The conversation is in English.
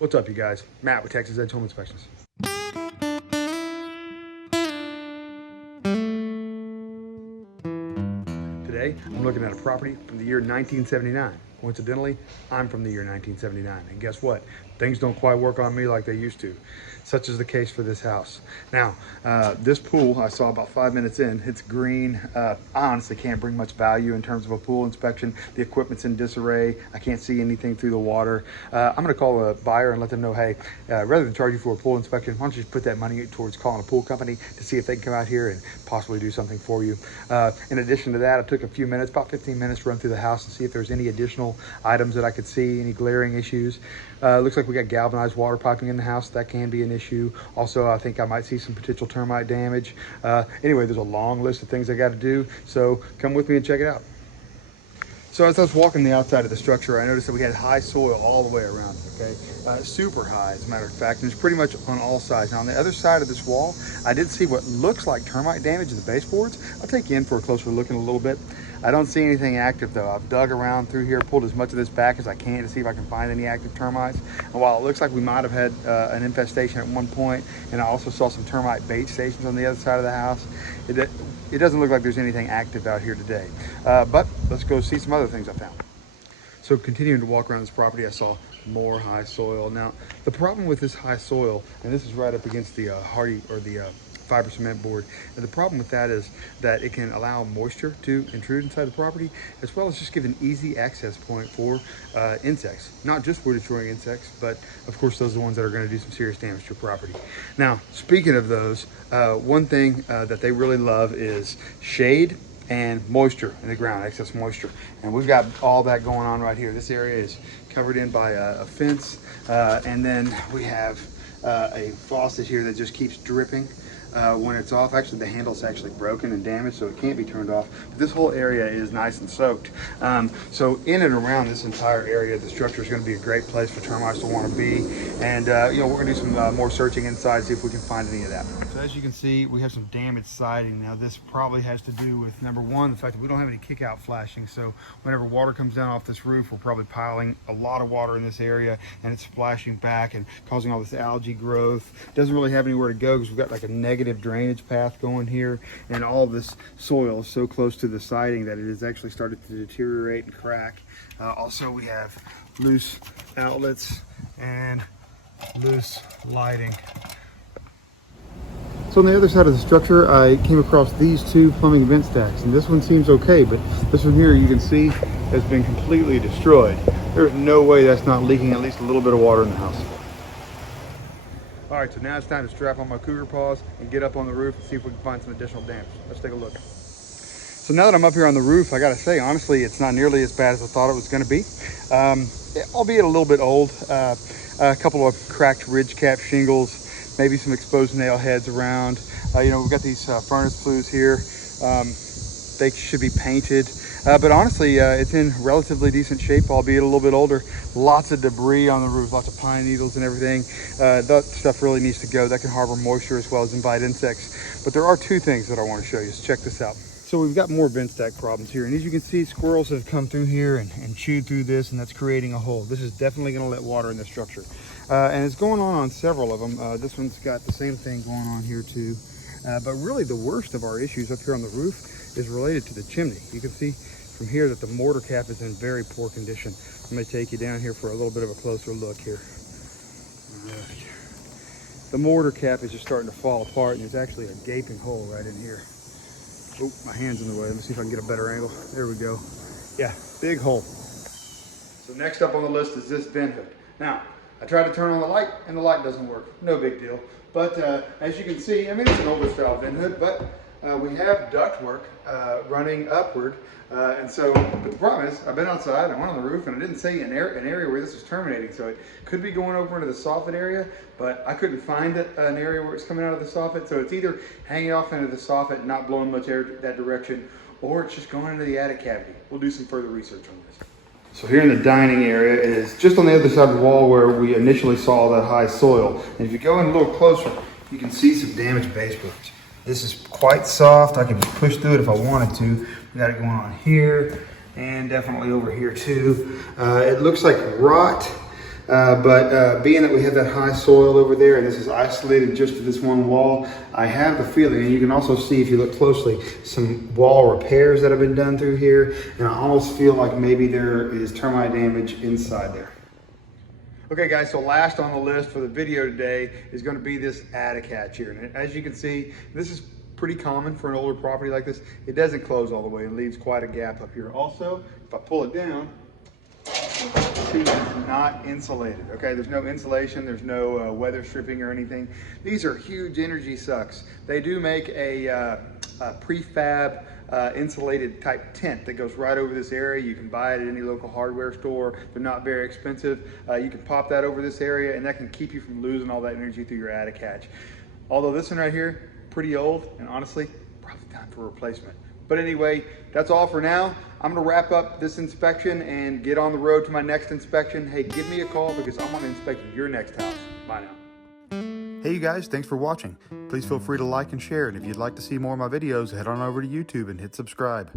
What's up, you guys? Matt with Texas Edge Home Inspections. Today, I'm looking at a property from the year 1979. Coincidentally, I'm from the year 1979. And guess what? Things don't quite work on me like they used to. Such is the case for this house. Now, this pool, I saw about 5 minutes in, it's green. I honestly can't bring much value in terms of a pool inspection. The equipment's in disarray. I can't see anything through the water. I'm gonna call a buyer and let them know, hey, rather than charge you for a pool inspection, why don't you just put that money towards calling a pool company to see if they can come out here and possibly do something for you. In addition to that, I took a few minutes, about 15 minutes, to run through the house and see if there's any additional items that I could see, any glaring issues. Looks like we got galvanized water piping in the house. That can be an issue. Also, I think I might see some potential termite damage. Anyway, there's a long list of things I got to do, so come with me and check it out. So as I was walking the outside of the structure, I noticed that we had high soil all the way around, okay? Super high, as a matter of fact, and it's pretty much on all sides. Now, on the other side of this wall, I did see what looks like termite damage in the baseboards. I'll take you in for a closer look in a little bit. I don't see anything active though. I've dug around through here, pulled as much of this back as I can to see if I can find any active termites. And while it looks like we might have had an infestation at one point, and I also saw some termite bait stations on the other side of the house, it doesn't look like there's anything active out here today. But let's go see some other things I found. So continuing to walk around this property, I saw more high soil. Now, the problem with this high soil, and this is right up against the fiber cement board, and the problem with that is that it can allow moisture to intrude inside the property, as well as just give an easy access point for insects. Not just wood destroying insects, but of course those are the ones that are going to do some serious damage to your property. Now, speaking of those, one thing that they really love is shade and moisture in the ground, excess moisture. And we've got all that going on right here. This area is covered in by a fence, and then we have a faucet here that just keeps dripping when it's off. Actually, the handle's actually broken and damaged, so it can't be turned off. But this whole area is nice and soaked. So in and around this entire area, the structure is going to be a great place for termites to want to be. And you know, we're going to do some more searching inside, see if we can find any of that. So as you can see, we have some damaged siding. Now, this probably has to do with, number one, the fact that we don't have any kick-out flashing. So whenever water comes down off this roof, we're probably piling a lot of water in this area, and it's splashing back and causing all this algae growth. It doesn't really have anywhere to go because we've got like a negative drainage path going here, and all this soil is so close to the siding that it has actually started to deteriorate and crack. Also, we have loose outlets and loose lighting. So on the other side of the structure, I came across these two plumbing vent stacks, and this one seems okay, but this one here, you can see, has been completely destroyed. There's no way that's not leaking at least a little bit of water in the house. All right, so now it's time to strap on my cougar paws and get up on the roof and see if we can find some additional damage. Let's take a look. So now that I'm up here on the roof, I gotta say, honestly, it's not nearly as bad as I thought it was gonna be. Albeit a little bit old. A couple of cracked ridge cap shingles, maybe some exposed nail heads around. You know, we've got these furnace flues here. They should be painted. But honestly, it's in relatively decent shape, albeit a little bit older. Lots of debris on the roof, lots of pine needles and everything. That stuff really needs to go. That can harbor moisture as well as invite insects. But there are two things that I want to show you, so check this out. So we've got more vent stack problems here, and as you can see, squirrels have come through here and chewed through this, and that's creating a hole. This is definitely going to let water in the structure. And it's going on several of them. This one's got the same thing going on here too. But really the worst of our issues up here on the roof is related to the chimney. You can see from here that the mortar cap is in very poor condition. I'm going to take you down here for a little bit of a closer look here. The mortar cap is just starting to fall apart, and there's actually a gaping hole right in here. Oh, my hand's in the way. Let me see if I can get a better angle. There we go. Yeah, big hole. So next up on the list is this vent hood. Now, I tried to turn on the light, and the light doesn't work. No big deal. But as you can see, I mean, it's an older style vent hood, but we have ductwork running upward. And so, but the problem is, I've been outside, I went on the roof, and I didn't see an area where this was terminating. So it could be going over into the soffit area, but I couldn't find an area where it's coming out of the soffit. So it's either hanging off into the soffit and not blowing much air that direction, or it's just going into the attic cavity. We'll do some further research on this. So here in the dining area is just on the other side of the wall where we initially saw that high soil. And if you go in a little closer, you can see some damaged baseboards. This is quite soft. I can just push through it if I wanted to. We got it going on here and definitely over here too. It looks like rot But being that we have that high soil over there and this is isolated just to this one wall, I have the feeling, and you can also see if you look closely, some wall repairs that have been done through here, and I almost feel like maybe there is termite damage inside there. Okay guys, so last on the list for the video today is going to be this attic hatch here. And as you can see, this is pretty common for an older property like this. It doesn't close all the way. It leaves quite a gap up here. Also, if I pull it down, see, it's not insulated. Okay, there's no insulation, there's no weather stripping or anything. These are huge energy sucks. They do make a prefab insulated type tent that goes right over this area. You can buy it at any local hardware store. They're not very expensive. You can pop that over this area and that can keep you from losing all that energy through your attic hatch. Although this one right here, pretty old, and honestly, probably time for replacement. But anyway, that's all for now. I'm gonna wrap up this inspection and get on the road to my next inspection. Hey, give me a call because I'm gonna inspect your next house. Bye now. Hey you guys, thanks for watching. Please feel free to like and share, and if you'd like to see more of my videos, head on over to YouTube and hit subscribe.